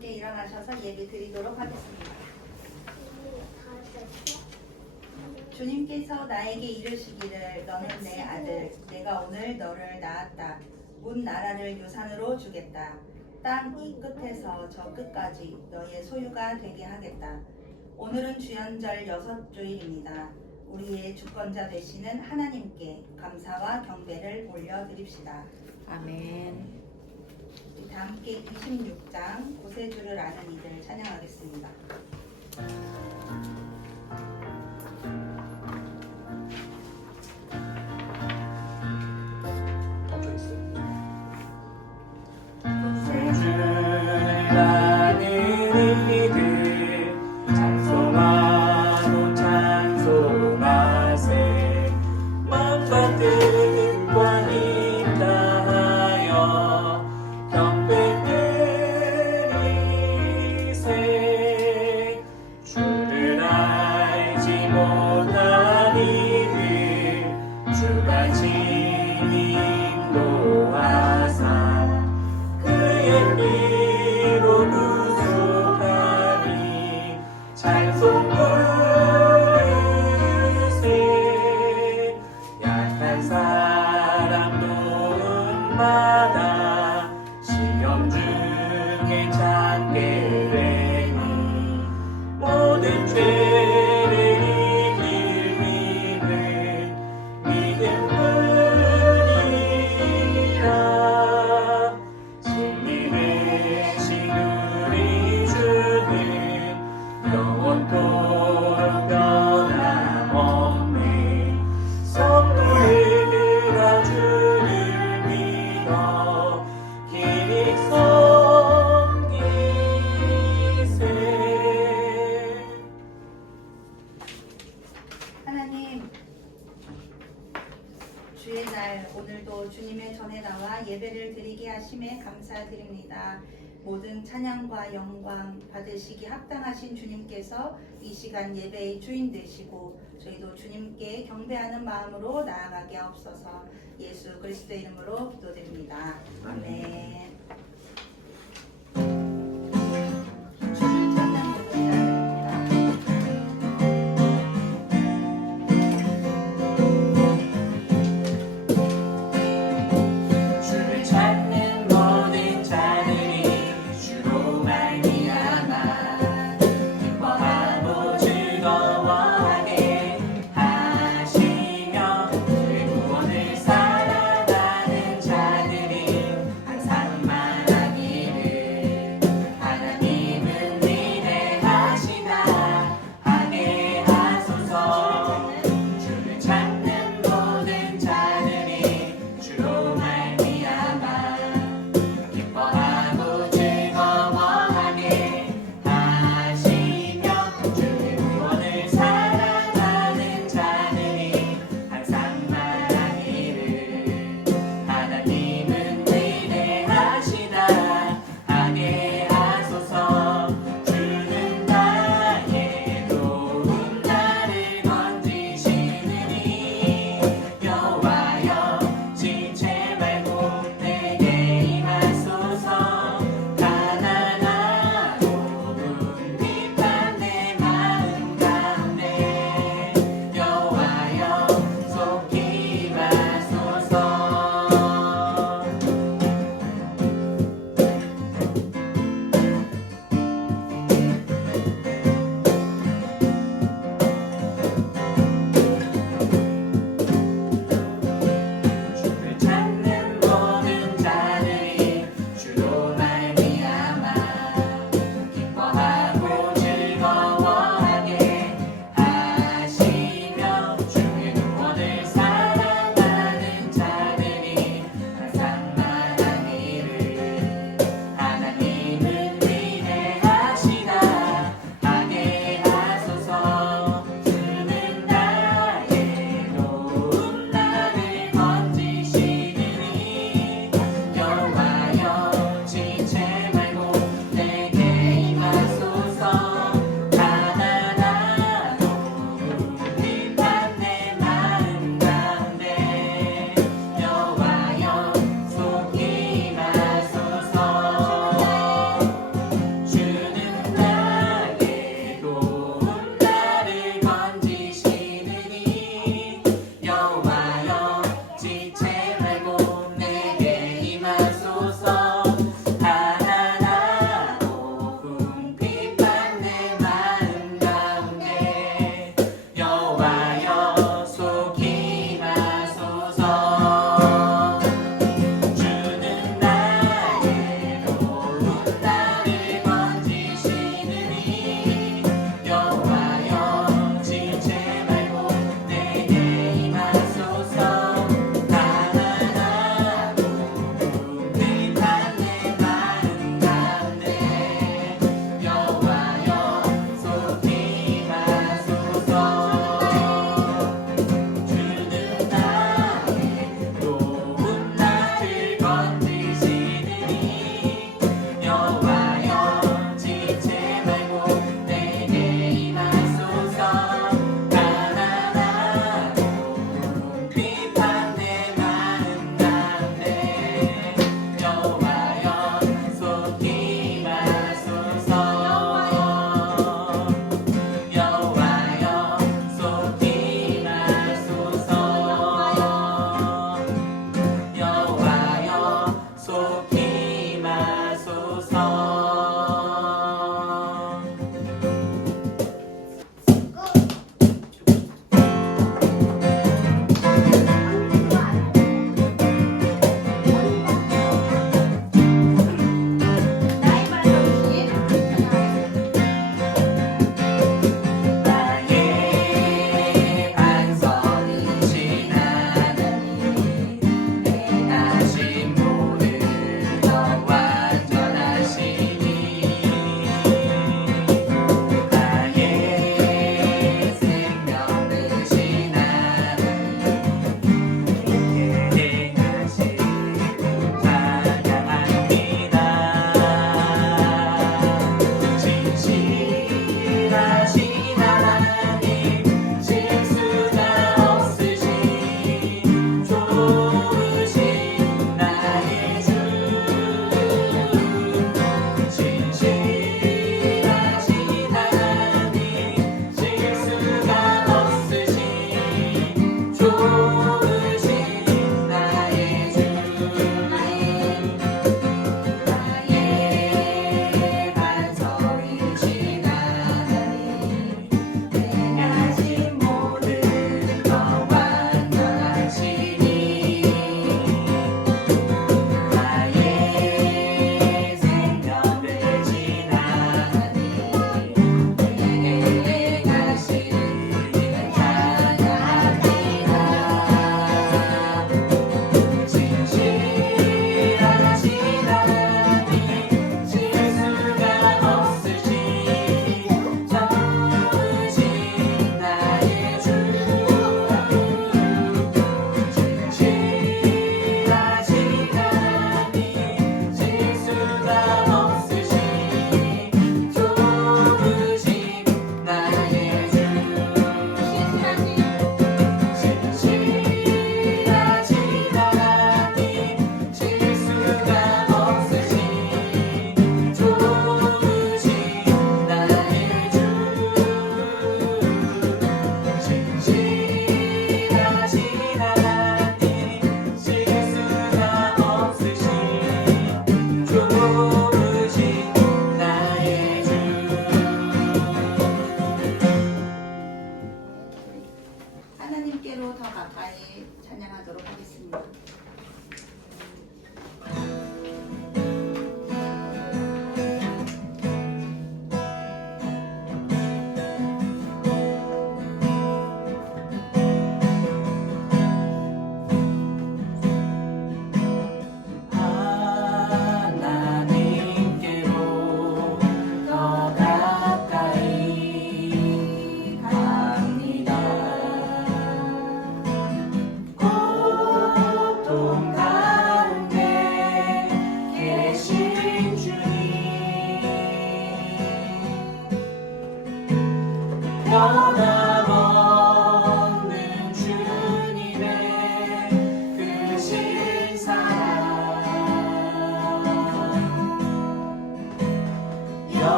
함께 일어나셔서 예배 드리도록 하겠습니다. 주님께서 나에게 이르시기를 너는 내 아들 내가 오늘 너를 낳았다. 문 나라를 유산으로 주겠다. 땅 이 끝에서 저 끝까지 너의 소유가 되게 하겠다. 오늘은 주연절 6주일입니다. 우리의 주권자 되시는 하나님께 감사와 경배를 올려드립시다. 아멘. 다 함께 26장 구세주를 아는 이들 찬양하겠습니다. 주의 날 오늘도 주님의 전에 나와 예배를 드리게 하심에 감사드립니다. 모든 찬양과 영광 받으시기 합당하신 주님께서 이 시간 예배의 주인 되시고 저희도 주님께 경배하는 마음으로 나아가게 하옵소서. 예수 그리스도의 이름으로 기도드립니다. 아멘. 주를 찾는 노래입니다. 항상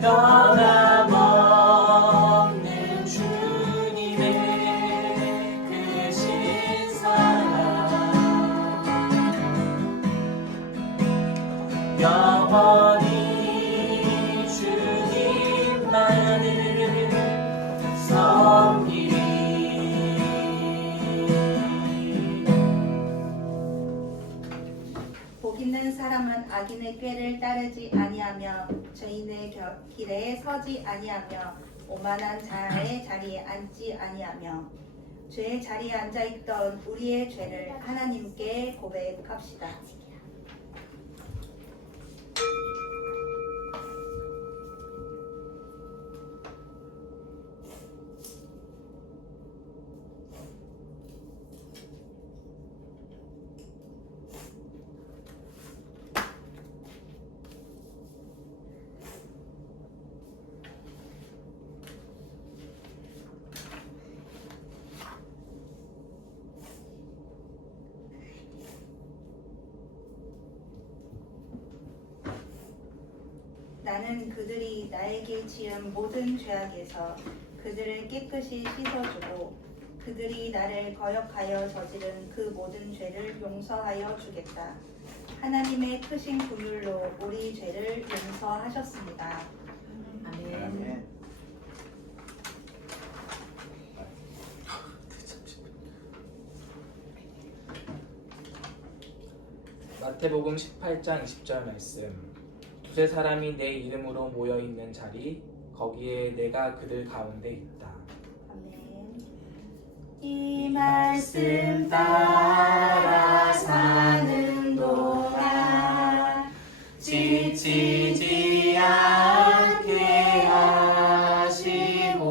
변함없는 주님의 크신 사랑 영원히 주님만을 섬기리. 복 있는 사람은 악인의 꾀를 따르지 아니하며 죄인의 길에 서지 아니하며 오만한 자의 자리에 앉지 아니하며 죄의 자리에 앉아 있던 우리의 죄를 하나님께 고백합시다. 나는 그들이 나에게 지은 모든 죄악에서 그들을 깨끗이 씻어주고 그들이 나를 거역하여 저지른 그 모든 죄를 용서하여 주겠다. 하나님의 크신 긍휼로 우리 죄를 용서하셨습니다. 아멘. 아멘. 마태복음 18장 20절 말씀. 두세 사람이 내 이름으로 모여 있는 자리, 거기에 내가 그들 가운데 있다. 아멘. 이 말씀 따라 사는 동안 지치지 않게 하시고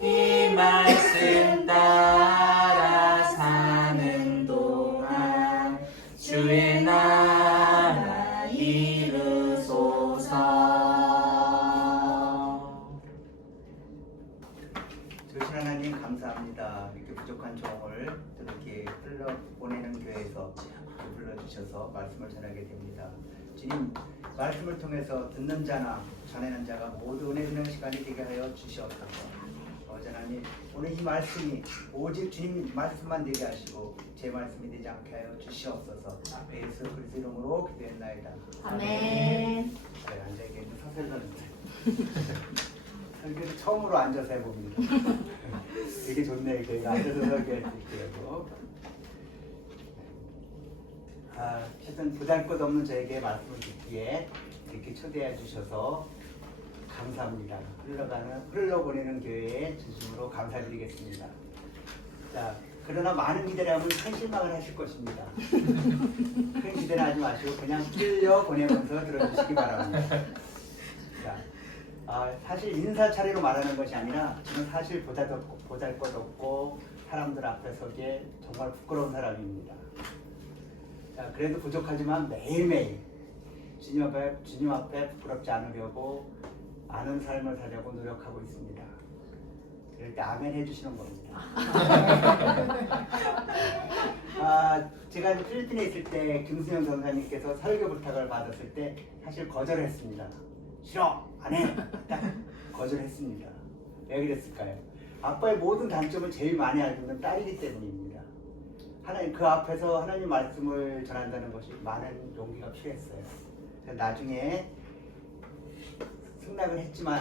이 말씀 따라 사는 동안 주의 나라 이루소서. 주신 하나님 감사합니다. 이렇게 부족한 종을 또 이렇게 흘러보내는 교회에서 불러주셔서 말씀을 전하게 됩니다. 주님, 말씀을 통해서 듣는 자나 전하는 자가 모두 은혜 주는 시간이 되게 하여 주시옵소서. 하나님, 오늘 이 말씀이 오직 주님 말씀만 되게 하시고 제 말씀이 되지 않게 하여 주시옵소서. 예수 그리스도 이름으로 기도했나이다. 아멘. 앉아있겠는 서설러입니다. 설교를 처음으로 앉아서 해봅니다. 되게 좋네요. 저희가 앉아서 설교할 수 있고. 하여튼 보잘것없는 저에게 말씀을 듣기에 이렇게 초대해 주셔서 감사합니다. 흘러보내는 교회에 진심으로 감사드리겠습니다. 자, 그러나 많은 기대를 하면 큰 실망을 하실 것입니다. 큰 기대는 하지 마시고 그냥 흘려보내면서 들어주시기 바랍니다. 자, 사실 인사 차례로 말하는 것이 아니라 저는 사실 보잘것없고 사람들 앞에 서기에 정말 부끄러운 사람입니다. 자, 그래도 부족하지만 매일매일 주님 앞에 부끄럽지 않으려고 아는 삶을 살려고 노력하고 있습니다. 그럴 때 아멘 해주시는 겁니다. 제가 필리핀에 있을 때 김수영 전사님께서 설교 부탁을 받았을 때 사실 거절했습니다. 싫어! 안 해! 딱 거절했습니다. 왜 그랬을까요? 아빠의 모든 단점을 제일 많이 알고 있는 딸이기 때문입니다. 하나님 그 앞에서 하나님 말씀을 전한다는 것이 많은 용기가 필요했어요. 나중에 승낙을 했지만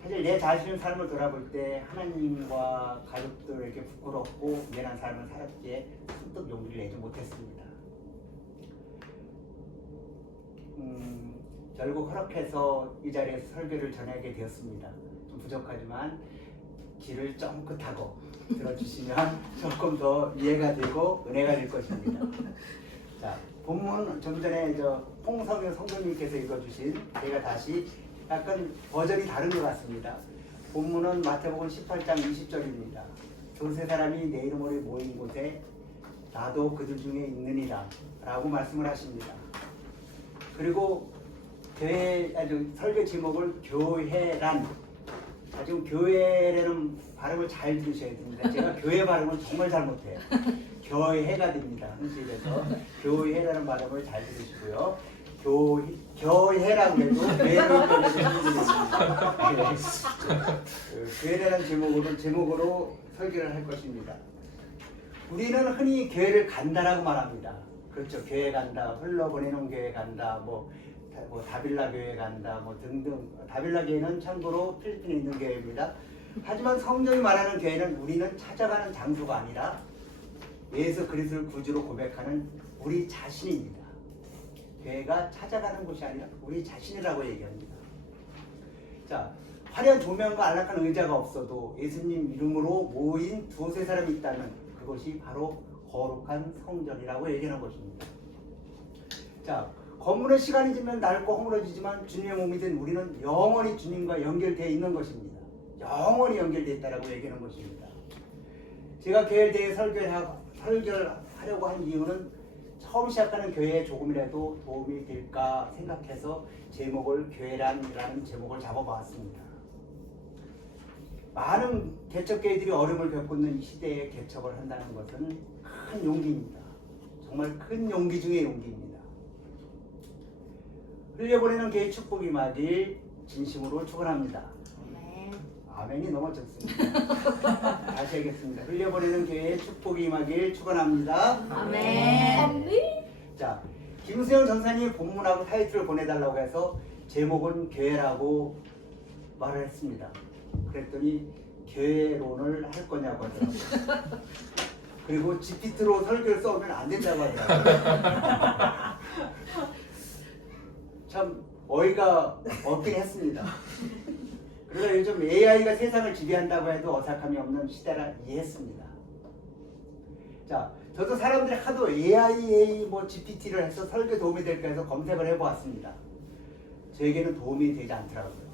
사실 내 자신의 삶을 돌아볼 때 하나님과 가족들에게 부끄럽고 미안한 삶을 살았기에 선뜻 용기를 내지 못했습니다. 결국 허락해서 이 자리에서 설교를 전하게 되었습니다. 좀 부족하지만 귀를 쫑긋하고 들어주시면 조금 더 이해가 되고 은혜가 될 것입니다. 자, 본문 좀 전에 홍성효 성도님께서 읽어주신 제가 다시 약간 버전이 다른 것 같습니다. 본문은 마태복음 18장 20절입니다. 두세 사람이 내 이름으로 모인 곳에 나도 그들 중에 있느니라 라고 말씀을 하십니다. 그리고 설교 제목을 교회란, 지금 교회라는 발음을 잘 들으셔야 됩니다. 제가 교회 발음을 정말 잘못해요. 교회가 됩니다. 한식에서 교회라는 발음을 잘 들으시고요. 교회라고 해도 교회를 교회라는 제목으로 설교를 할 것입니다. 우리는 흔히 교회를 간다라고 말합니다. 그렇죠. 교회 간다, 흘러보내는 교회 간다, 뭐 다빌라 교회 간다, 뭐 등등. 다빌라 교회는 참고로 필리핀에 있는 교회입니다. 하지만 성경이 말하는 교회는 우리는 찾아가는 장소가 아니라 예수 그리스도를 구주로 고백하는 우리 자신입니다. 교회가 찾아가는 곳이 아니라 우리 자신이라고 얘기합니다. 자, 화려한 조명과 안락한 의자가 없어도 예수님 이름으로 모인 두세 사람이 있다면 그것이 바로 거룩한 성전이라고 얘기하는 것입니다. 자, 건물은 시간이 지면 낡고 허물어지지만 주님의 몸이 된 우리는 영원히 주님과 연결되어 있는 것입니다. 영원히 연결되어 있다고 얘기하는 것입니다. 제가 교회에 대해 설교하려고 한 이유는 처음 시작하는 교회에 조금이라도 도움이 될까 생각해서 제목을 교회란이라는 제목을 잡아봤습니다. 많은 개척교회들이 어려움을 겪고 있는 이 시대에 개척을 한다는 것은 큰 용기입니다. 정말 큰 용기 중의 용기입니다. 흘려보내는 교회 축복이 임하길 진심으로 축원합니다. 아멘이 너무 좋습니다. 다시 하겠습니다. 흘려보내는 교회의 축복이 임하길 축원합니다. 아멘. 자, 김수영 전사님이 본문하고 타이틀을 보내달라고 해서 제목은 교회라고 말을 했습니다. 그랬더니 교회론을 할 거냐고 하더라고요. 그리고 GPT로 설교를 써오면 안 된다고 하더라고요. 참 어이가 없긴 했습니다. 그러나 요즘 AI가 세상을 지배한다고 해도 어색함이 없는 시대라 이해했습니다. 자, 저도 사람들이 하도 AI 뭐 GPT를 해서 설교 도움이 될까 해서 검색을 해보았습니다. 저에게는 도움이 되지 않더라고요.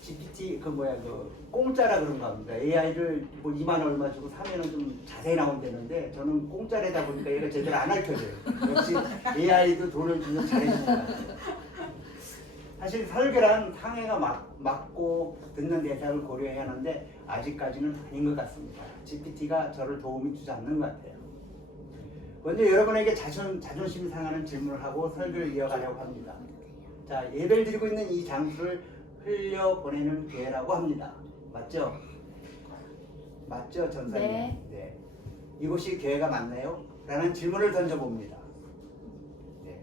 GPT 그 공짜라 그런가 합니다. AI를 뭐 2만 얼마 주고 사면은 좀 자세히 나온다는데 저는 공짜래다 보니까 얘가 제대로 안 알려줘요. 역시 AI도 돈을 주면 잘해줍니다. 사실 설교란 상해가 맞고 듣는 대상을 고려해야 하는데 아직까지는 아닌 것 같습니다. GPT가 저를 도움이 주지 않는 것 같아요. 먼저 여러분에게 자존심이 상하는 질문을 하고 설교를 이어가려고 합니다. 자, 예배를 드리고 있는 이 장소를 흘려보내는 교회라고 합니다. 맞죠? 맞죠, 전사님? 네. 이곳이 교회가 맞나요? 라는 질문을 던져봅니다. 네.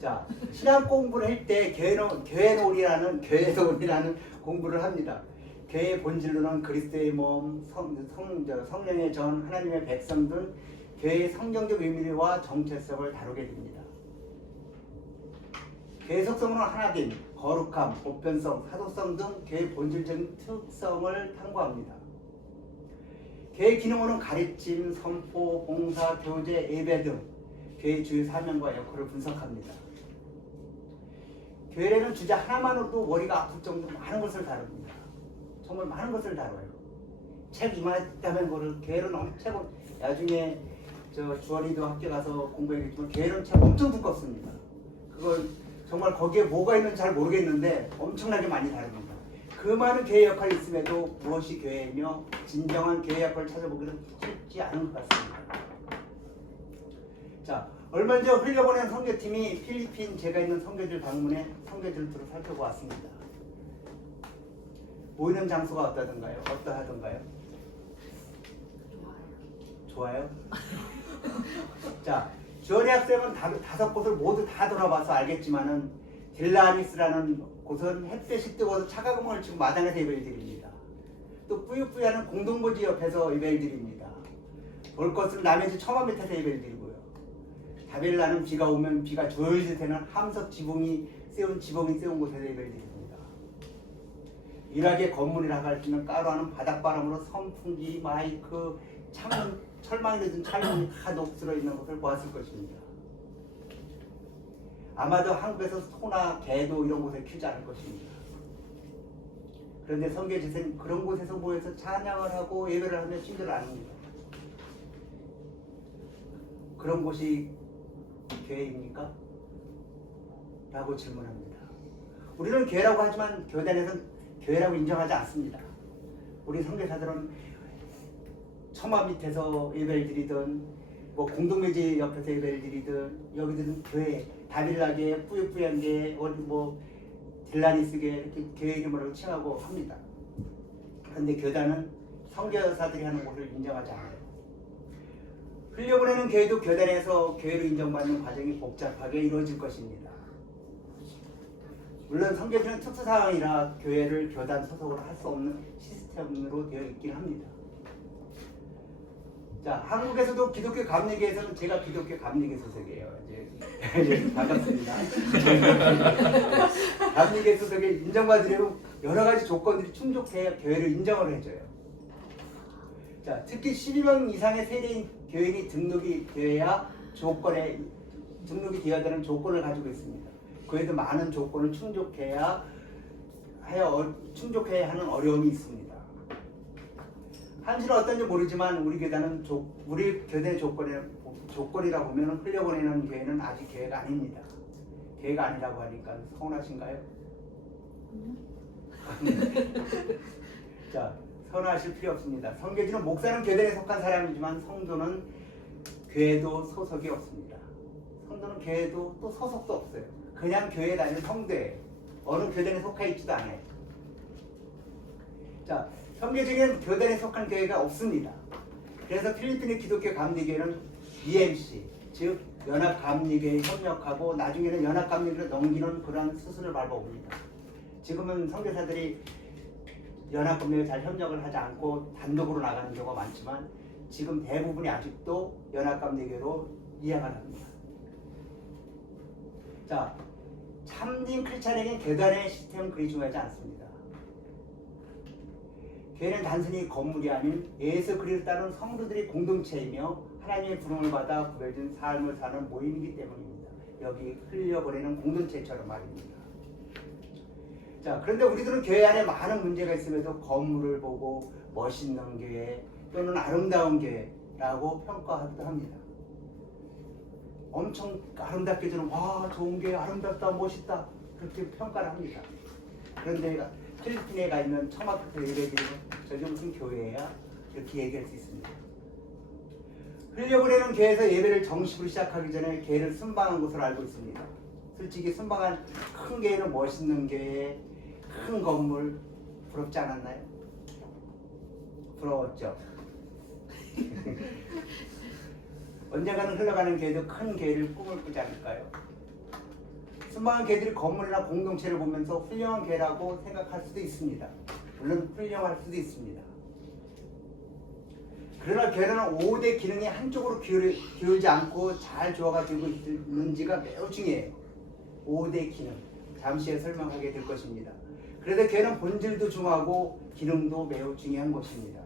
자, 신앙 공부를 할 때 교회놀이라는 공부를 합니다. 교회의 본질로는 그리스도의 몸, 성령의 전, 하나님의 백성 등 교회의 성경적 의미와 정체성을 다루게 됩니다. 교회 속성으로는 하나됨, 거룩함, 보편성, 사도성 등 교회의 본질적인 특성을 탐구합니다. 교회 기능으로는 가르침, 선포, 봉사, 교제, 예배 등 교회의 주요 사명과 역할을 분석합니다. 교회라는 주제 하나만으로도 머리가 아플 정도로 많은 것을 다룹니다. 정말 많은 것을 다뤄요. 책 이만했다면 거를 교회는 엄청 나중에 주원이도 학교 가서 공부했지만 교회는 책 엄청 두껍습니다. 그걸 정말 거기에 뭐가 있는지 잘 모르겠는데 엄청나게 많이 다룹니다. 그 많은 교회 역할이 있음에도 무엇이 교회이며 진정한 교회 역할을 찾아보기는 쉽지 않은 것 같습니다. 자, 얼마 전 흘려보낸 선교팀이 필리핀 제가 있는 선교지를 방문해 선교지를 두루 살펴보았습니다. 모이는 장소가 어떠하던가요? 좋아요? 자, 주원이 학생은 5곳을 모두 다 돌아봐서 알겠지만은 딜라니스라는 곳은 햇볕이 뜨거워서 차가움을 치고 마당에서 예배를 드립니다. 또 뿌요뿌요하는 공동묘지 옆에서 예배를 드립니다. 볼 것은 남의 집 처마 밑에서 예배를 드리고요. 다빌라는 비가 오면 비가 졸졸 새는 함석 지붕이 세운 곳에서 예배를 드립니다. 일하게 건물이라고 할 수 있는 까루하는 바닥바람으로 선풍기, 마이크, 철망이 늦은 창문이 다 녹슬어 있는 것을 보았을 것입니다. 아마도 한국에서 소나 개도 이런 곳에 키우지 않을 것입니다. 그런데 선교지는 그런 곳에서 모여서 찬양을 하고 예배를 하며 신들을 아닙니다. 그런 곳이 교회입니까? 라고 질문합니다. 우리는 교회라고 하지만 교단에서는 교회라고 인정하지 않습니다. 우리 선교사들은 처마 밑에서 예배를 드리던 뭐 공동묘지 옆에서 예배를 드리든 여기든 교회 다빌라게 뿌옇뿌옇게 어디 뭐 딜라니스게 이렇게 교회 이름으로 칭하고 합니다. 그런데 교단은 선교사들이 하는 것을 인정하지 않아요. 흘려보내는 교회도 교단에서 교회로 인정받는 과정이 복잡하게 이루어질 것입니다. 물론 선교지는 특수상황이라 교회를 교단 소속으로 할 수 없는 시스템으로 되어 있긴 합니다. 자, 한국에서도 기독교 감리교에서는 제가 기독교 감리교 소속이에요. 이제 반갑습니다. 감리교 소속에 인정받으려면 여러 가지 조건들이 충족해야 교회를 인정을 해줘요. 자, 특히 12명 이상의 세대인 교인이 등록이 되어야 등록이 되어야 되는 조건을 가지고 있습니다. 그에도 많은 조건을 충족해야 하는 어려움이 있습니다. 한지는 어떤지 모르지만 우리 교단의 조건이라고 보면 흘려보내는 교회는 아직 교회가 아닙니다. 교회가 아니라고 하니까 서운하신가요? 자, 서운하실 필요 없습니다. 선교지는 목사는 교단에 속한 사람이지만 성도는 교회도 소속이 없습니다. 성도는 교회도 또 소속도 없어요. 그냥 교회에 다니는 성도예요. 어느 교단에 속해 있지도 않아요. 자, 선교지는 교단에 속한 교회가 없습니다. 그래서 필리핀의 기독교 감리교회는 EMC, 즉 연합감리교회에 협력하고 나중에는 연합감리교회로 넘기는 그런 수순을 밟아옵니다. 지금은 선교사들이 연합감리교회에 잘 협력을 하지 않고 단독으로 나가는 경우가 많지만 지금 대부분이 아직도 연합감리교회로 이양을 합니다. 자, 참된 크리스찬에게는 교단의 시스템은 그리 중요하지 않습니다. 교회는 단순히 건물이 아닌 예수 그리스도를 따르는 성도들의 공동체이며 하나님의 부름을 받아 구별된 삶을 사는 모임이기 때문입니다. 여기 흘려보내는 공동체처럼 말입니다. 자, 그런데 우리들은 교회 안에 많은 문제가 있음에도 건물을 보고 멋있는 교회 또는 아름다운 교회라고 평가하기도 합니다. 엄청 아름답게 저는 와 좋은 교회 아름답다 멋있다 그렇게 평가를 합니다. 그런데 필리핀에 가 있는 처마크트 예배드리면 저게 무슨 교회야? 이렇게 얘기할 수 있습니다. 흘려보내는 교회에서 예배를 정식으로 시작하기 전에 교회를 순방한 것으로 알고 있습니다. 솔직히 순방한 큰 교회는 멋있는 교회, 큰 건물 부럽지 않았나요? 부러웠죠? 언젠가는 흘러가는 교회도 큰 교회를 꿈을 꾸지 않을까요? 순방한 교회들이 건물이나 공동체를 보면서 훌륭한 교회라고 생각할 수도 있습니다. 물론 훌륭할 수도 있습니다. 그러나 교회는 5대 기능이 한쪽으로 기울지 않고 잘 조화가 되고 있는지가 매우 중요해요. 5대 기능. 잠시 후에 설명하게 될 것입니다. 그래서 교회는 본질도 중요하고 기능도 매우 중요한 것입니다.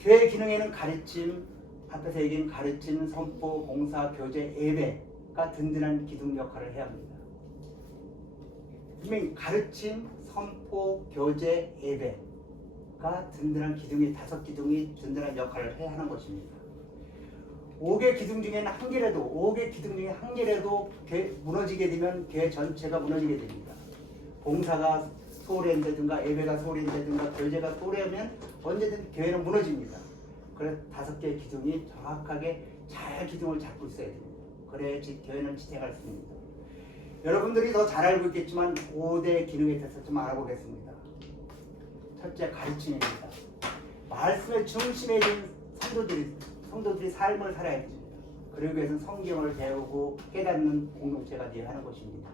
교회의 기능에는 가르침, 앞에서 얘기한 가르침, 선포, 봉사, 교제, 예배가 든든한 기둥 역할을 해야 합니다. 분명히 가르침, 선포, 교제, 예배가 든든한 기둥이 5기둥이 든든한 역할을 해야 하는 것입니다. 5개 기둥 중에는 한 개라도 5개 기둥 중에 한 개라도 무너지게 되면 교회 전체가 무너지게 됩니다. 봉사가 소홀히 된다든가 예배가 소홀히 된다든가 교제가 소홀하면 언제든 교회는 무너집니다. 그래서 5개의 기둥이 정확하게 잘 기둥을 잡고 있어야 됩니다. 그래야 교회는 지탱할 수 있습니다. 여러분들이 더 잘 알고 있겠지만 5대 기능에 대해서 좀 알아보겠습니다. 첫째, 가르침입니다. 말씀의 중심에 있는 성도들이 삶을 살아야 됩니다. 그러기 위해서는 성경을 배우고 깨닫는 공동체가 되어야 하는 것입니다.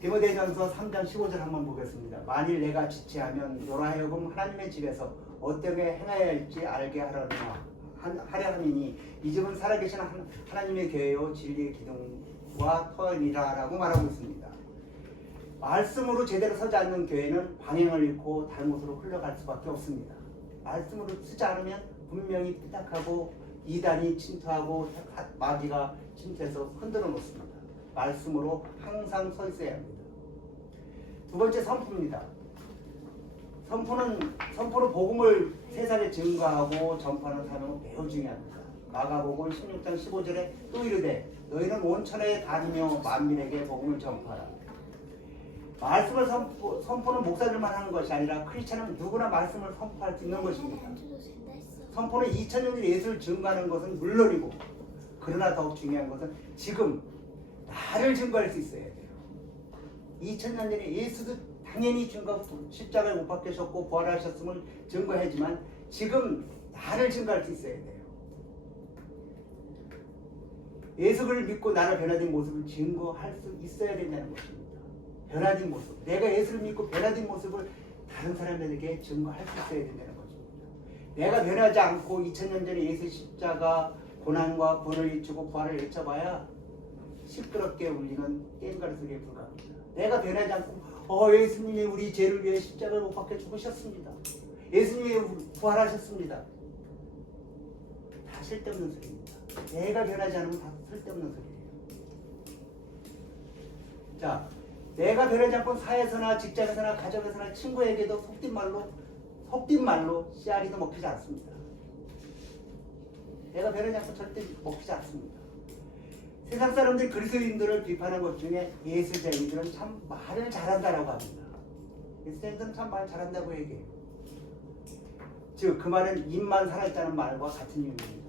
디모데전서 3장 15절 한번 보겠습니다. 만일 내가 지체하면 너로 하여금 하나님의 집에서 어떻게 행해야 할지 알게 하려 함이니 이 집은 살아계신 하나님의 교회요 진리의 기둥과 터이니라 라고 말하고 있습니다. 말씀으로 제대로 서지 않는 교회는 방향을 잃고 다른 곳으로 흘러갈 수밖에 없습니다. 말씀으로 서지 않으면 분명히 삐딱하고 이단이 침투하고 마귀가 침투해서 흔들어 놓습니다. 말씀으로 항상 서 있어야 합니다. 두 번째, 선포입니다. 선포는 복음을 세상에 증거하고 전파하는 사명은 매우 중요합니다. 마가복음 16장 15절에 또 이르되 너희는 온 천하에 다니며 만민에게 복음을 전파하라. 말씀을 선포는 목사들만 하는 것이 아니라 크리스찬은 누구나 말씀을 선포할 수 있는 것입니다. 선포는 2000년 전 예수를 증거하는 것은 물론이고, 그러나 더욱 중요한 것은 지금 나를 증거할 수 있어야 돼요. 2000년 전에 예수도 당연히 증거하고 십자가에 못 박히셨고 부활하셨음을 증거하지만 지금 나를 증거할 수 있어야 돼요. 예수를 믿고 나를 변화된 모습을 증거할 수 있어야 된다는 것입니다. 변화된 모습, 내가 예수를 믿고 변화된 모습을 다른 사람들에게 증거할 수 있어야 된다는 것입니다. 내가 변하지 않고 2000년 전에 예수 십자가 고난과 구원을 외치고 부활을 외쳐봐야 시끄럽게 울리는 깽가리 소리에 불과합니다. 내가 변하지 않고 예수님이 우리 죄를 위해 십자가를 못 박혀 죽으셨습니다. 예수님이 부활하셨습니다. 다 쓸데없는 소리입니다. 내가 변하지 않으면 다 쓸데없는 소리예요. 자, 내가 변하지 않고 사회에서나 직장에서나 가정에서나 친구에게도 속된 말로 씨알이도 먹히지 않습니다. 내가 변하지 않고 절대 먹히지 않습니다. 세상 사람들이 그리스도인들을 비판하는 것 중에 예수쟁이들은 참 말을 잘한다라고 합니다. 예수쟁이들은 참 말 잘한다고 얘기해요. 즉, 그 말은 입만 살아있다는 말과 같은 의미입니다.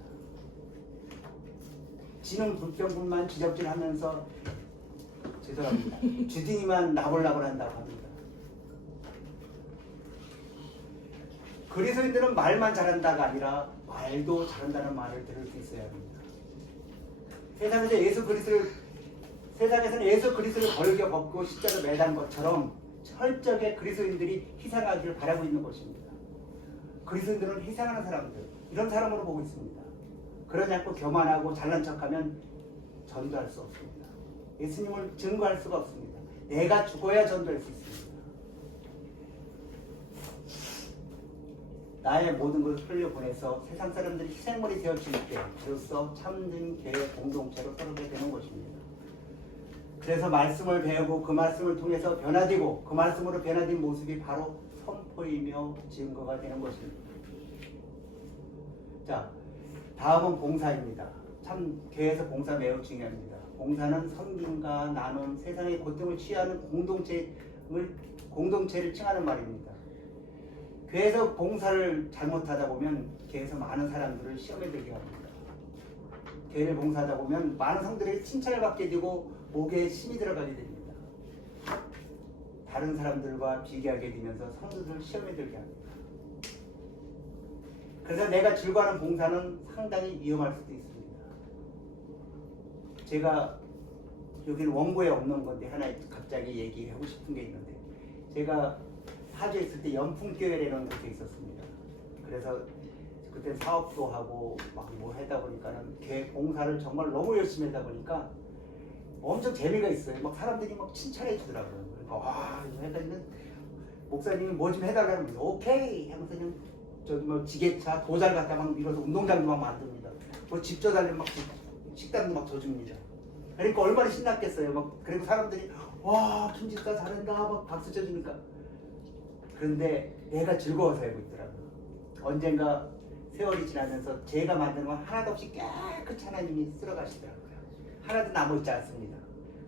지는 불평불만 지적질하면서 죄송합니다. 주둥이만 나불나불 한다고 합니다. 그리스도인들은 말만 잘한다가 아니라 말도 잘한다는 말을 들을 수 있어야 합니다. 세상에서는 예수 그리스도를 벌겨 벗고 십자가를 매단 것처럼 철저하게 그리스도인들이 희생하기를 바라고 있는 것입니다. 그리스도인들은 희생하는 사람들, 이런 사람으로 보고 있습니다. 그러지 않고 교만하고 잘난 척하면 전도할 수 없습니다. 예수님을 증거할 수가 없습니다. 내가 죽어야 전도할 수 있습니다. 나의 모든 것을 흘려보내서 세상 사람들이 희생물이 되어질 때 비로소 참된 교회 공동체로 서게 되는 것입니다. 그래서 말씀을 배우고 그 말씀을 통해서 변화되고 그 말씀으로 변화된 모습이 바로 선포이며 증거가 되는 것입니다. 자, 다음은 봉사입니다. 참 교회에서 봉사 매우 중요합니다. 봉사는 섬김과 나눔, 세상의 고통을 취하는 공동체를 칭하는 말입니다. 교회에서 봉사를 잘못하다 보면 교회에서 많은 사람들을 시험에 들게 합니다. 교회를 봉사하다 보면 많은 성들에게 칭찬을 받게 되고 목에 힘이 들어가게 됩니다. 다른 사람들과 비교하게 되면서 성도들을 시험에 들게 합니다. 그래서 내가 즐거워하는 봉사는 상당히 위험할 수도 있습니다. 제가 여기는 원고에 없는 건데 하나 갑자기 얘기하고 싶은 게 있는데, 제가 파주에 있을 때 연풍교회라는 곳에 있었습니다. 그래서 그때 사업도 하고 막 뭐 하다 보니까는 교회 봉사를 정말 너무 열심히 하다 보니까 엄청 재미가 있어요. 막 사람들이 막 칭찬해 주더라고요. 그러니까 와, 이거 목사님이 뭐 좀 해달라는 거예요. 오케이 하면서 그냥 저기 뭐 지게차 도잘 갖다 막 밀어서 운동장도 막 만듭니다. 뭐 집 져달라면 막 식당도 막 져줍니다. 그러니까 얼마나 신났겠어요. 막 그리고 사람들이 와, 김집사 잘한다 막 박수 쳐주니까. 그런데 내가 즐거워서 하고 있더라고요. 언젠가 세월이 지나면서 제가 만드는 건 하나도 없이 깨끗이 하나님이 쓸어가시더라고요. 하나도 남아있지 않습니다.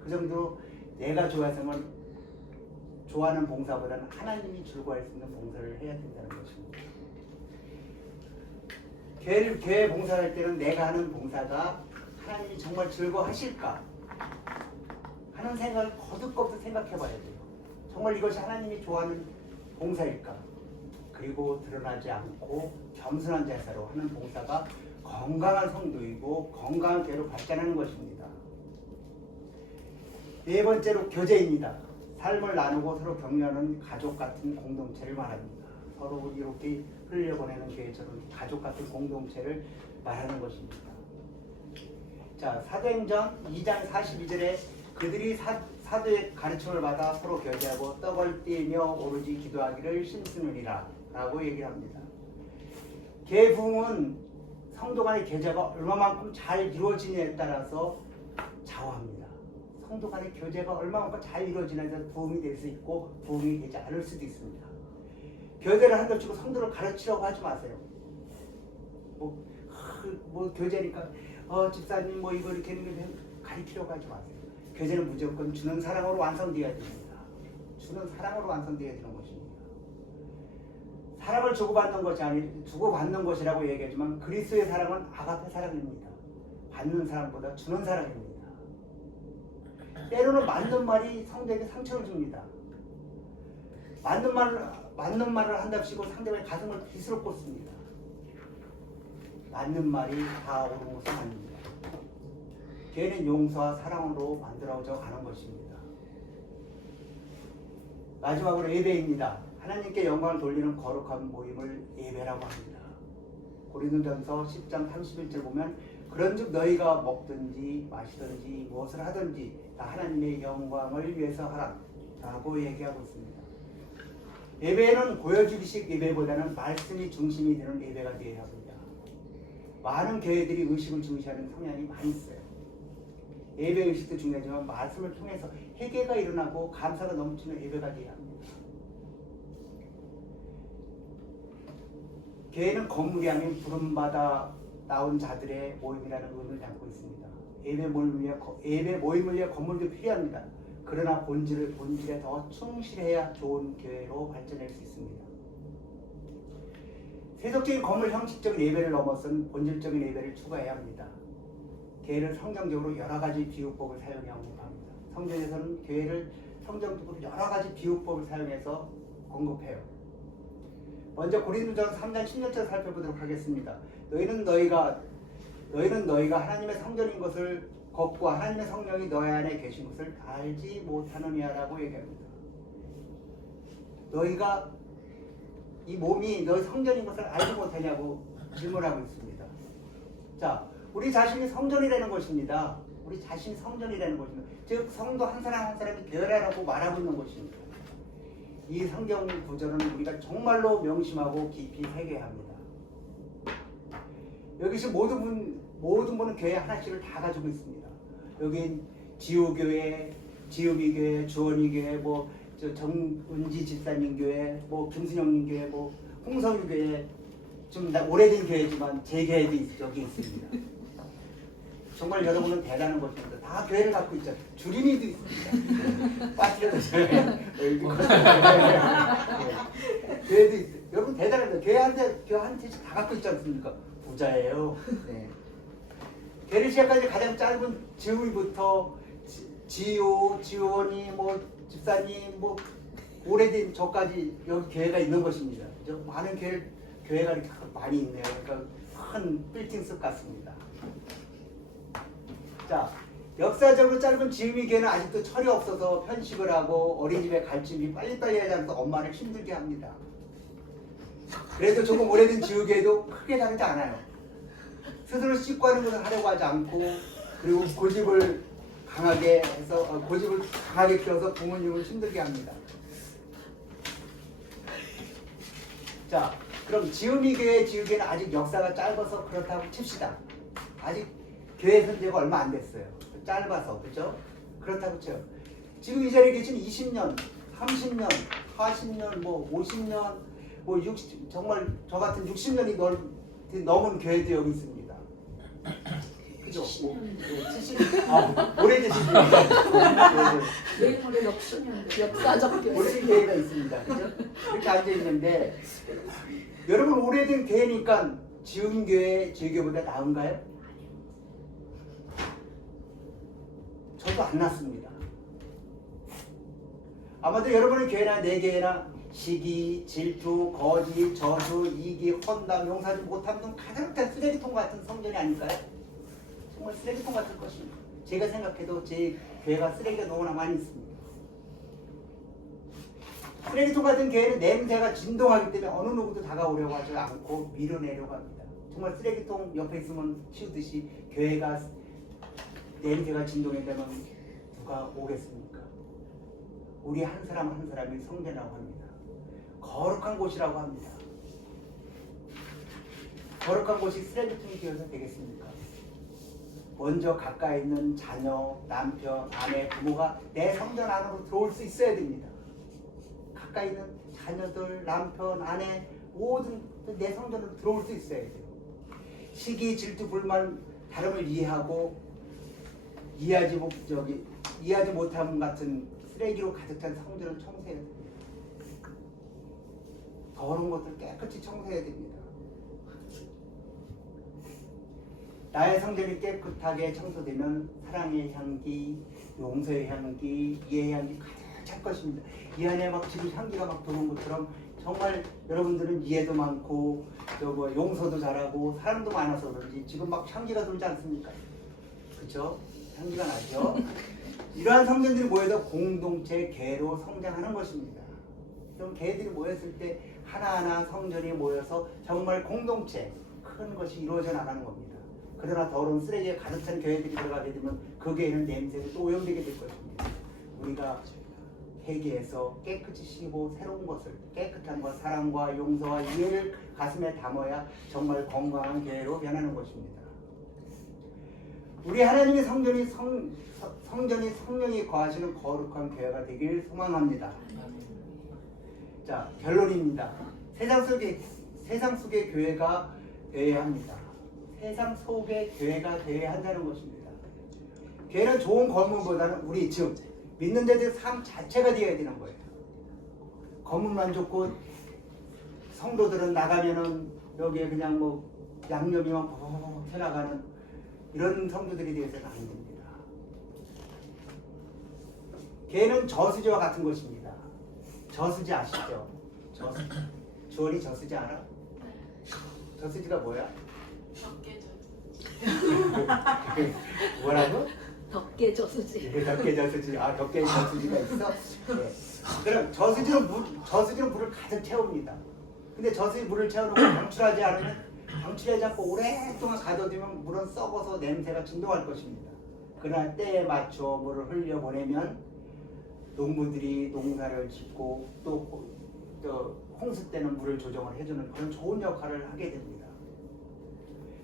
그 정도로 내가 좋아하는 봉사보다는 하나님이 즐거워할 수 있는 봉사를 해야 된다는 것입니다. 교회 봉사를 할 때는 내가 하는 봉사가 하나님이 정말 즐거워하실까 하는 생각을 거듭거듭 생각해 봐야 돼요. 정말 이것이 하나님이 좋아하는 봉사일까? 그리고 드러나지 않고 겸손한 자세로 하는 봉사가 건강한 성도이고 건강한 교회로 발전하는 것입니다. 네 번째로 교제입니다. 삶을 나누고 서로 격려하는 가족 같은 공동체를 말합니다. 서로 이렇게 흘려보내는 교회처럼 가족 같은 공동체를 말하는 것입니다. 자, 사도행전 2장 42절에 그들이 사도의 가르침을 받아 서로 교제하고 떡을 떼며 오로지 기도하기를 힘쓰느니라 라고 얘기를 합니다. 교회 부흥은 성도 간의 교제가 얼마만큼 잘 이루어지냐에 따라서 좌우합니다. 성도 간의 교제가 얼마만큼 잘 이루어지냐에 따라서 부흥이 될 수 있고 부흥이 되지 않을 수도 있습니다. 교제를 한답시고 성도를 가르치려고 하지 마세요. 뭐 교제니까 집사님 뭐 이거 이렇게 가르치려고 하지 마세요. 교제는 무조건 주는 사랑으로 완성되어야 됩니다. 주는 사랑으로 완성되어야 되는 것입니다. 사랑을 주고받는 것이 아니 주고받는 것이라고 얘기하지만 그리스도의 사랑은 아가페 사랑입니다. 받는 사랑보다 주는 사랑입니다. 때로는 맞는 말이 상대에게 상처를 줍니다. 맞는 말을 한답시고 상대방의 가슴을 빗으로 꽂습니다. 맞는 말이 다 옳은 것은 아닙니다. 교회는 용서와 사랑으로 만들어져 가는 것입니다. 마지막으로 예배입니다. 하나님께 영광을 돌리는 거룩한 모임을 예배라고 합니다. 고린도전서 10장 31절 보면 그런즉 너희가 먹든지 마시든지 무엇을 하든지 다 하나님의 영광을 위해서 하라 라고 얘기하고 있습니다. 예배는 보여주기식 예배보다는 말씀이 중심이 되는 예배가 되어야 합니다. 많은 교회들이 의식을 중시하는 성향이 많이 있어요. 예배 의식도 중요하지만 말씀을 통해서 회개가 일어나고 감사가 넘치는 예배가 되어야 합니다. 교회는 건물이 아닌 부름받아 나온 자들의 모임이라는 의미를 담고 있습니다. 예배 모임을 위해 건물도 필요합니다. 그러나 본질에 더 충실해야 좋은 교회로 발전할 수 있습니다. 세속적인 건물 형식적인 예배를 넘어선 본질적인 예배를 추구해야 합니다. 교회는 성경적으로 여러 가지 비유법을 사용하고 합니다. 성경에서는 교회를 성경적으로 여러 가지 비유법을 사용해서 언급해요. 먼저 고린도전서 3장 10절을 살펴보도록 하겠습니다. 너희는 너희가 하나님의 성전인 것을 걷고 하나님의 성령이 너희 안에 계신 것을 알지 못하느냐라고 얘기합니다. 너희가 이 몸이 너희 성전인 것을 알지 못하냐고 질문하고 있습니다. 자, 우리 자신이 성전이라는 것입니다. 우리 자신이 성전이라는 것입니다. 즉 성도 한 사람 한 사람이 교회라고 말하고 있는 것입니다. 이 성경 구절은 우리가 정말로 명심하고 깊이 회개해야 합니다. 여기서 모든 분은 교회 하나씩을 다 가지고 있습니다. 여긴 지우교회, 지우미교회, 주원이교회, 정은지 집사님 교회, 김순영님 교회, 홍성유 교회, 좀 오래된 교회지만 제 교회도 여기 있습니다. 정말 여러분은 대단한 것입니다. 다 교회를 갖고 있죠. 주림이도 있습니다. 빠트려도 교회도 있어요. 여러분 대단합니다. 교회 한 채씩 다 갖고 있지 않습니까? 부자예요. 네. 교회를 시작할 때 가장 짧은 지우이부터 지원이 집사님 오래된 저까지 여기 교회가 있는 것입니다. 많은 교회가 이렇게 많이 있네요. 그러니까 큰 빌딩숲 같습니다. 자, 역사적으로 짧은 지음이 교회는 아직도 철이 없어서 편식을 하고 어린이집에 갈 준비 빨리빨리 하지 않아서 엄마를 힘들게 합니다. 그래도 조금 오래된 지우교회도 크게 다르지 않아요. 스스로 씻고 하는 것을 하려고 하지 않고 그리고 고집을 강하게 키워서 부모님을 힘들게 합니다. 자, 그럼 지음이 지우교회는 아직 역사가 짧아서 그렇다고 칩시다. 아직 교회 선제가 얼마 안 됐어요. 짧아서, 그죠? 그렇다고 쳐요. 지금 이 자리에 계신 20년, 30년, 40년, 50년, 60, 정말 저 같은 60년이 넘은 교회도 여기 있습니다. 그죠? 70년. 오래되신 내일모레 역사적 교회. 오래된 교회가 있습니다. 그죠? 이렇게 앉아있는데, 여러분 오래된 교회니까 지은 교회, 지교보다 나은가요? 저도 안 났습니다. 아마도 여러분의 교회나 내 교회나 시기, 질투, 거짓, 저주, 이기, 헌담, 용서하지 못함 등 가장 쓰레기통 같은 성전이 아닐까요? 정말 쓰레기통 같은 것입니다. 제가 생각해도 제 교회가 쓰레기가 너무나 많이 있습니다. 쓰레기통 같은 교회는 냄새가 진동하기 때문에 어느 누구도 다가오려고 하지 않고 밀어내려고 합니다. 정말 쓰레기통 옆에 있으면 치우듯이 교회가 냄새가 진동했다면 누가 오겠습니까? 우리 한 사람 한 사람이 성전이라고 합니다. 거룩한 곳이라고 합니다. 거룩한 곳이 쓰레기통이 되어서 되겠습니까? 먼저 가까이 있는 자녀, 남편, 아내, 부모가 내 성전 안으로 들어올 수 있어야 됩니다. 가까이 있는 자녀들, 남편, 아내 모든 내 성전으로 들어올 수 있어야 돼요. 시기, 질투, 불만, 다름을 이해하고 이해하지 못함 같은 쓰레기로 가득 찬 성전을 청소해야 됩니다. 더러운 것들 깨끗이 청소해야 됩니다. 나의 성전이 깨끗하게 청소되면 사랑의 향기, 용서의 향기, 이해의 향기 가득 찰 것입니다. 이 안에 막 지금 향기가 막 도는 것처럼 정말 여러분들은 이해도 많고 용서도 잘하고 사랑도 많아서 그런지 지금 막 향기가 돌지 않습니까? 그렇죠? 향기가 나죠? 이러한 성전들이 모여서 공동체 개로 성장하는 것입니다. 그럼 개들이 모였을 때 하나하나 성전이 모여서 정말 공동체 큰 것이 이루어져 나가는 겁니다. 그러나 더러운 쓰레기에 가득 찬 교회들이 들어가게 되면 그 교회는 냄새가 또 오염되게 될 것입니다. 우리가 회개해서 깨끗이 씻고 새로운 것을 깨끗한 것, 사랑과 용서와 이해를 가슴에 담아야 정말 건강한 교회로 변하는 것입니다. 우리 하나님의 성전이 성령이 거하시는 거룩한 교회가 되길 소망합니다. 자, 결론입니다. 세상 속의 교회가 되어야 합니다. 세상 속의 교회가 되어야 한다는 것입니다. 교회는 좋은 건물보다는 우리 즉 믿는 자들의 삶 자체가 되어야 되는 거예요. 건물만 좋고 성도들은 나가면은 여기에 그냥 뭐 양념이 막 푹 해나가는 이런 성도들이 되어서는 안 됩니다. 교회는 저수지와 같은 것입니다. 저수지 아시죠? 저수지. 주원이 저수지 알아? 저수지가 뭐야? 뭐라고? 덕계 저수지. 덕계 저수지. 아, 덕계 저수지가 있어? 네. 그럼 저수지는 물을 가득 채웁니다. 근데 저수지 물을 채워놓고 방출하지 않고 오랫동안 가둬두면 물은 썩어서 냄새가 진동할 것입니다. 그러나 때에 맞춰 물을 흘려보내면 농부들이 농사를 짓고 또 홍수 때는 물을 조정을 해주는 그런 좋은 역할을 하게 됩니다.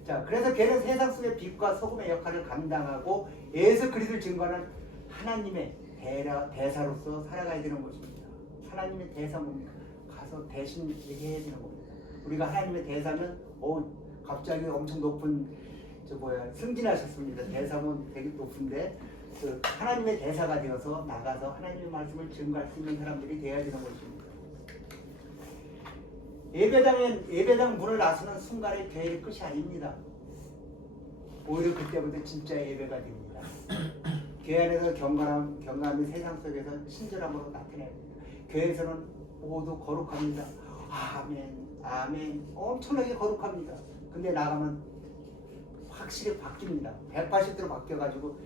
자, 그래서 걔는 세상 속의 빛과 소금의 역할을 감당하고 예수 그리스도를 증거하는 하나님의 대사로서 살아가야 되는 것입니다. 하나님의 대사 뭡니까? 가서 대신 얘기해야 되는 겁니다. 우리가 하나님의 대사면 갑자기 엄청 높은 승진하셨습니다. 대사면 되게 높은데 하나님의 대사가 되어서 나가서 하나님의 말씀을 증거할 수 있는 사람들이 되어야 되는 것입니다. 예배당 문을 나서는 순간에 교회의 끝이 아닙니다. 오히려 그때부터 진짜 예배가 됩니다. 교회 안에서 경건함이 세상 속에서 친절함으로 나타납니다. 교회에서는 모두 거룩합니다. 아멘. 엄청나게 거룩합니다. 근데 나가면 확실히 바뀝니다. 180도로 바뀌어가지고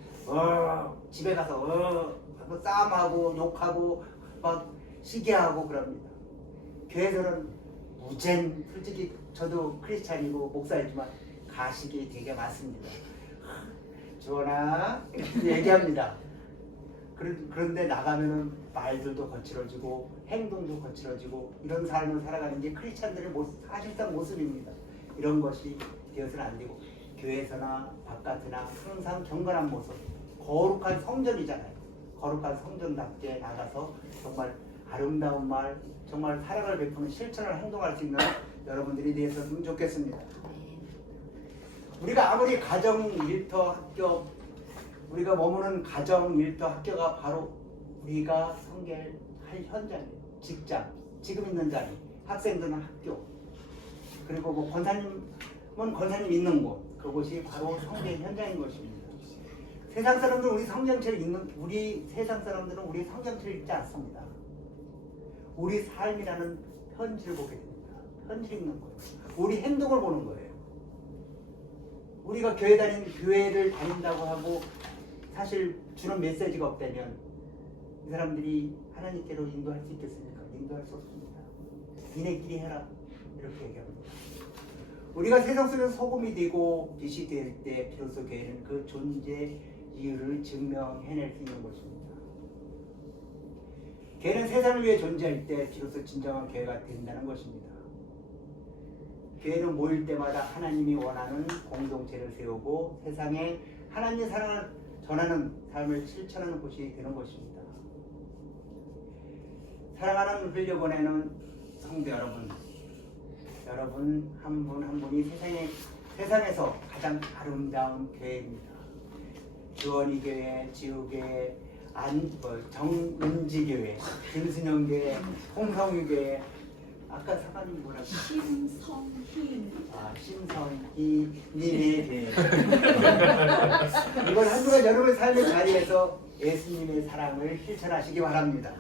집에 가서 싸움하고 욕하고 막 시기하고 그럽니다. 교회에서는 솔직히 저도 크리스찬이고 목사이지만 가식이 되게 많습니다. 주원아 이렇게 얘기합니다. 그런데 나가면은 말들도 거칠어지고 행동도 거칠어지고 이런 삶을 살아가는 게 크리스찬들의 사실상 모습입니다. 이런 것이 되어서는 안 되고 교회에서나 바깥이나 항상 경건한 모습, 거룩한 성전이잖아요. 거룩한 성전답게 나가서 정말 아름다운 말, 정말 사랑을 베푸는 실천을 행동할 수 있는 여러분들이 되었으면 좋겠습니다. 우리가 아무리 가정, 일터, 학교, 우리가 머무는 가정, 일터, 학교가 바로 우리가 성결할 현장이에요. 직장, 지금 있는 자리, 학생들은 학교, 그리고 뭐 권사님 있는 곳, 그곳이 바로 성결 현장인 것입니다. 세상 사람들은 우리 세상 사람들은 우리 성경책을 읽지 않습니다. 우리 삶이라는 편지를 보게 됩니다. 편지 읽는 거예요. 우리 행동을 보는 거예요. 우리가 교회를 다닌다고 하고 사실 주는 메시지가 없다면 이 사람들이 하나님께로 인도할 수 있겠습니까? 인도할 수 없습니다. 니네끼리 해라 이렇게 얘기합니다. 우리가 세상 속에서 소금이 되고 빛이 될 때 비로소 교회는 그 존재 이유를 증명해낼 수 있는 것입니다. 교회는 세상을 위해 존재할 때 비로소 진정한 교회가 된다는 것입니다. 교회는 모일 때마다 하나님이 원하는 공동체를 세우고 세상에 하나님의 사랑을 전하는 삶을 실천하는 곳이 되는 것입니다. 사랑하는 흘려보내는 성도 여러분 한 분 한 분이 세상에서 가장 아름다운 교회입니다. 주원이 교회, 지우교회, 정은지 교회, 김순영 교회, 홍성유 교회, 아까 사관님 뭐라고? 심성희. 아, 심성희 님의 교회. 이번 한 주간 여러분의 삶의 자리에서 예수님의 사랑을 실천하시기 바랍니다.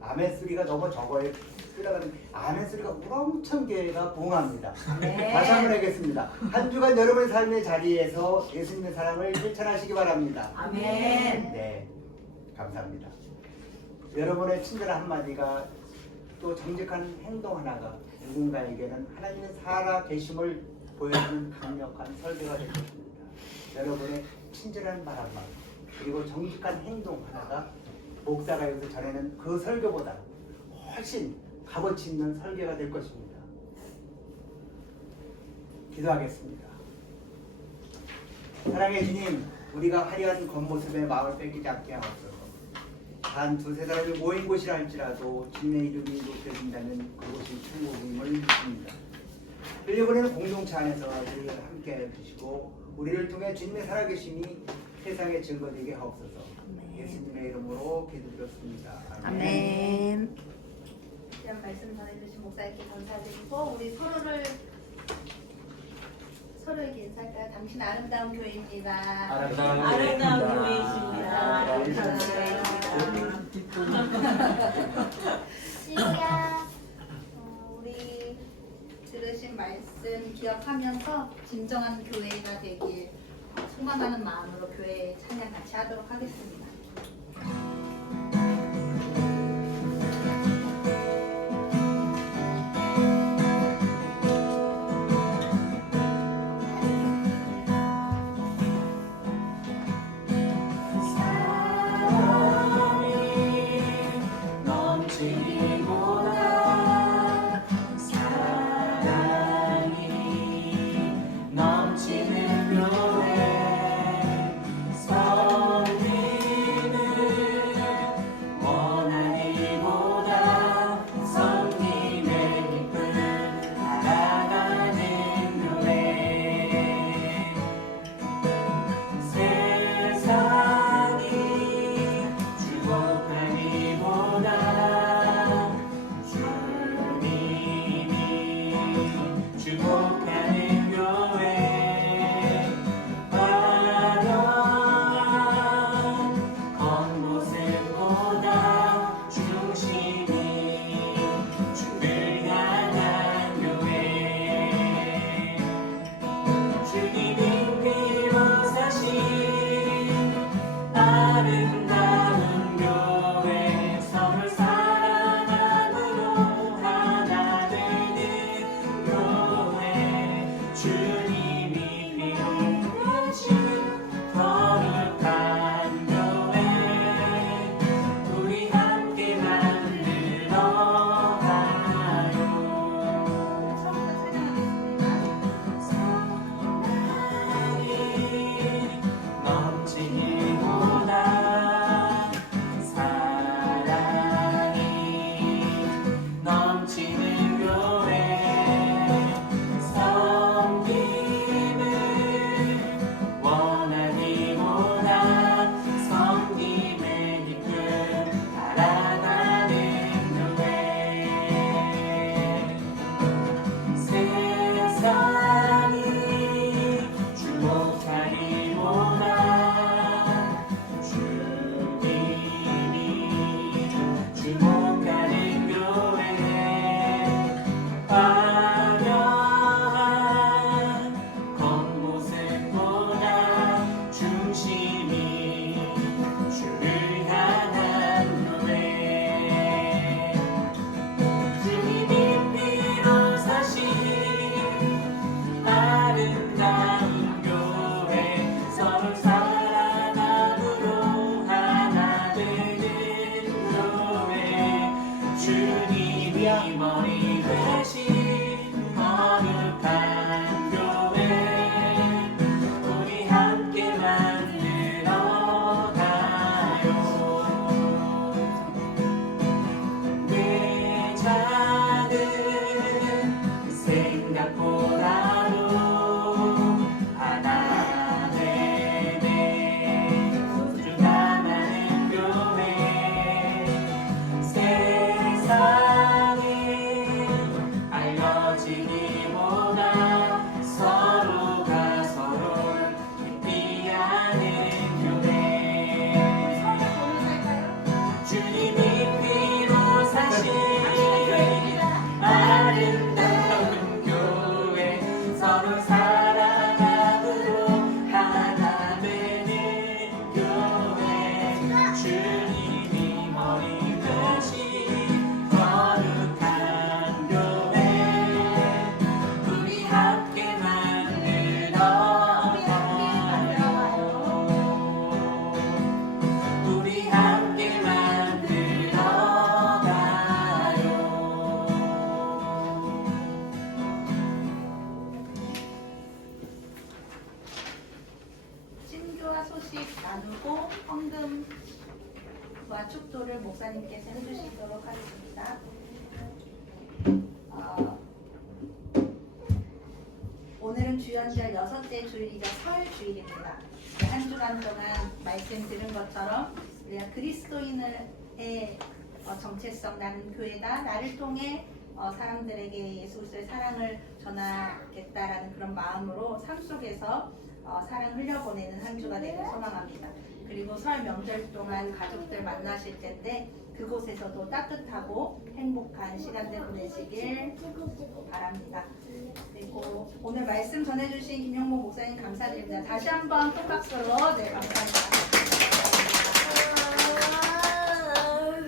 아멘 소리가 너무 적어요. 그러면 아멘 소리가 우렁찬 교회가 부흥합니다. 다시 한번 하겠습니다. 한 주간 여러분의 삶의 자리에서 예수님의 사랑을 실천하시기 바랍니다. 아멘. 네, 감사합니다. 여러분의 친절한 한마디가 또 정직한 행동 하나가 누군가에게는 하나님의 살아 계심을 보여주는 강력한 설교가 될 것입니다. 여러분의 친절한 말 한마디 그리고 정직한 행동 하나가 목사가 여기서 전하는 그 설교보다 훨씬 값어치 있는 설교가 될 것입니다. 기도하겠습니다. 사랑의 주님, 우리가 화려한 겉모습에 마음을 뺏기지 않게 하옵소서. 단 두세 사람이 모인 곳이라 할지라도 주님의 이름이 높여진다면 그곳이 천국임을 믿습니다. 흘려보내는 공동체 안에서 우리를 함께 해주시고 우리를 통해 주님의 살아계심이 세상에 증거되게 하옵소서. 예수님의 이름으로 기도드렸습니다. 아멘. 이런 말씀 전해주신 목사님께 감사드리고 우리 서로에게 인사할까요? 당신 아름다운 교회입니다. 아름다운 교회이십니다. 시리아 우리 들으신 말씀 기억하면서 진정한 교회가 되길 소망하는 마음으로 교회 찬양 같이 하도록 하겠습니다. 넘치는 교회 선이 소식 나누고 헌금과 축도를 목사님께서 해주시도록 하겠습니다. 오늘은 주연절 6째 주일이자 설 주일입니다. 한 주간 동안 말씀 들은 것처럼 우리가 그리스도인의 정체성, 나는 교회다, 나를 통해 사람들에게 예수 그리스도의 사랑을 전하겠다라는 그런 마음으로 삶 속에서 사랑 흘려보내는 한 주가 되길 소망합니다. 그리고 설 명절 동안 가족들 만나실 텐데 그곳에서도 따뜻하고 행복한 시간들 보내시길 바랍니다. 그리고 오늘 말씀 전해주신 김영모 목사님 감사드립니다. 다시 한번 큰 박수로 감사합니다.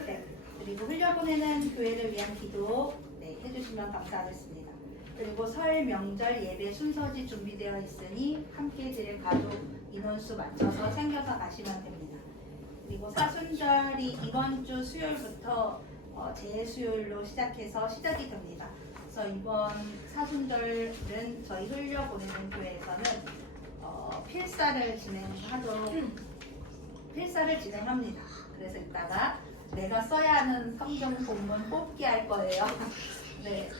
네, 그리고 흘려보내는 교회를 위한 기도 해주시면 감사하겠습니다. 그리고 설 명절 예배 순서지 준비되어 있으니 함께 드릴 가족 인원수 맞춰서 챙겨서 가시면 됩니다. 그리고 사순절이 이번 주 수요일부터 재수요일로 시작해서 시작이 됩니다. 그래서 이번 사순절은 저희 흘려보내는 교회에서는 필사를 진행합니다. 그래서 이따가 내가 써야 하는 성경 본문 뽑기 할 거예요. 네,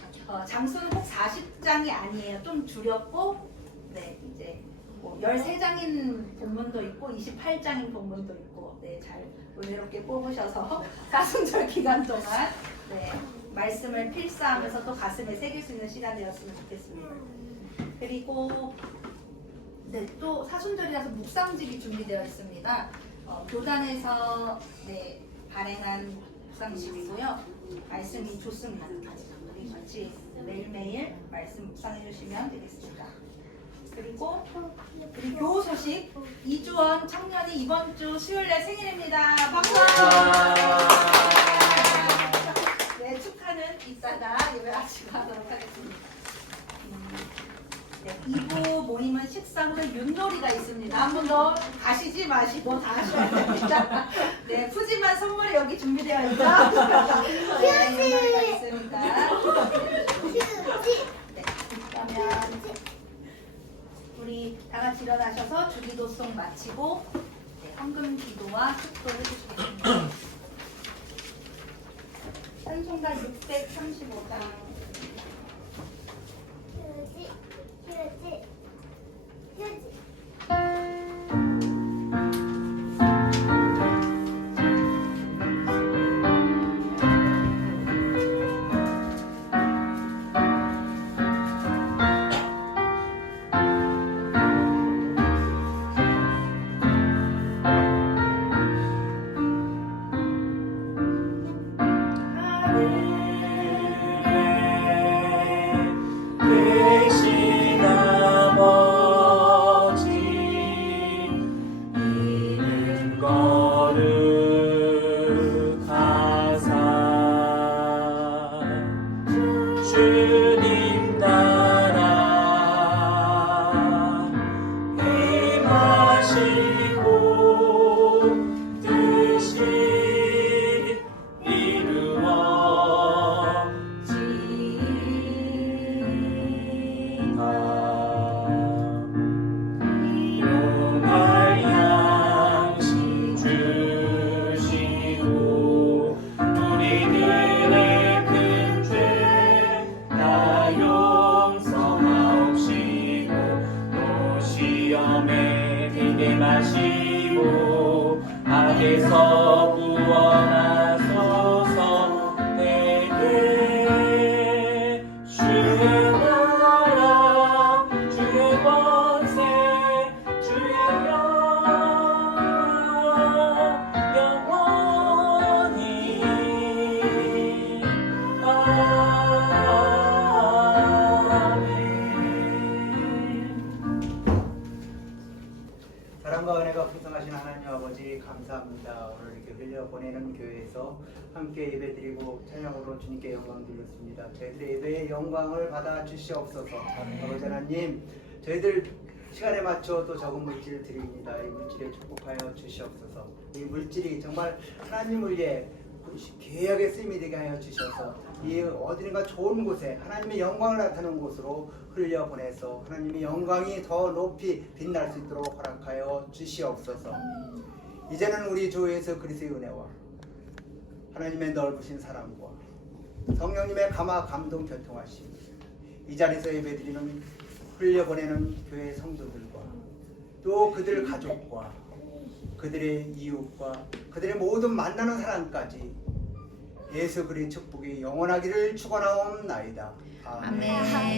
장수는 꼭 40장이 아니에요. 좀 줄였고, 네, 이제 뭐 13장인 본문도 있고 28장인 본문도 있고, 네, 잘 은혜롭게 뽑으셔서 사순절 기간 동안 말씀을 필사하면서 또 가슴에 새길 수 있는 시간 되었으면 좋겠습니다. 그리고 또 사순절이라서 묵상집이 준비되어 있습니다. 교단에서 발행한 묵상집이고요. 말씀이 좋습니다. 우리 같이 매일매일 말씀 묵상해 주시면 되겠습니다. 그리고 우리 교우 소식, 이주원 청년이 이번 주 수요일날 생일입니다. 박수! 네, 축하는 이따가 예배 마치고 하도록 하겠습니다. 2부 모임은 식사 후 윷놀이가 있습니다. 한 분 더 가시지 마시고 다 하셔야 됩니다. 네, 푸짐한 선물이 여기 준비되어 있죠? 네, 윷놀이가 있습니다. 네, 그러면 우리 다 같이 일어나셔서 주기도송 마치고 헌금 기도와 축도 해주시겠습니다. 찬송가 635장. 주님 따라 임하시고 뜻이 이루어지다. 용할 양식 주시고 우리들의 큰 죄 다 용서하옵시고 또 시험에 들게 마시고 악에서 구원하소서. 내게 주의 나라 주의 권세 주의 영광 영원히 사랑과 은혜가 풍성하신 하나님 아버지 감사합니다. 오늘 이렇게 흘려보내는 교회에서 함께 예배드리고 찬양으로 주님께 영광 드렸습니다. 저희들의 예배의 영광을 받아 주시옵소서. 아버지 하나님, 저희들 시간에 맞춰 또 적은 물질을 드립니다. 이 물질에 축복하여 주시옵소서. 이 물질이 정말 하나님을 위해 귀하게 쓰임이 되게 하여 주셔서 이 어디든가 좋은 곳에 하나님의 영광을 나타내는 곳으로 흘려보내서 하나님의 영광이 더 높이 빛날 수 있도록 허락하여 주시옵소서. 이제는 우리 주 예수 그리스도의 은혜와 하나님의 넓으신 사랑과 성령님의 감화 감동 교통하심, 이 자리에서 예배드리는 흘려보내는 교회 성도들과 또 그들 가족과 그들의 이웃과 그들의 모든 만나는 사람까지 예수 그리스도의 축복이 영원하기를 축원하옵나이다. 아멘. 아멘.